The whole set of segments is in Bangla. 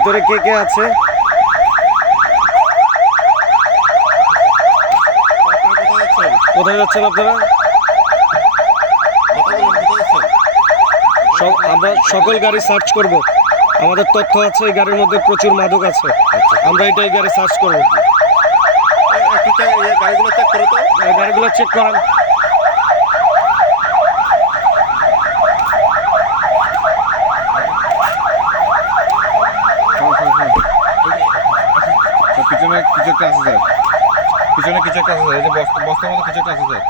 ভিতরে কে কে আছে? কোথায় যাচ্ছেন আপনারা? আমরা সকল গাড়ি সার্চ করব। আমাদের তথ্য আছে এই গাড়ির মধ্যে প্রচুর মাদক আছে। আমরা এই গাড়ি সার্চ করব। গাড়িগুলো চেক করো তো। গাড়িগুলো চেক করেন। পিছনে কিছু একটা আছে স্যার, পিছনে কিছু একটা আছে স্যার, এই যে বস্তার মতো কিছু একটা আছে স্যার।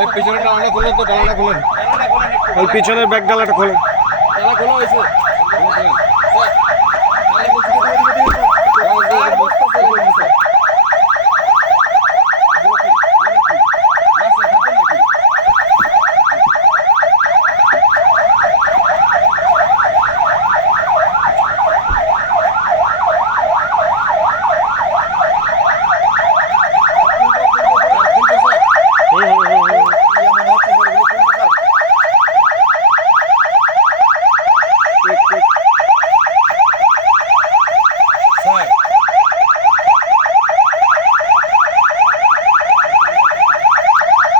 এই পিছনে ডালাটা খুলেন তো, ডালাটা খুলেন। ওই পিছনের ব্যাগ ডালাটা খোলেন। ডালা খোলা হয়েছে।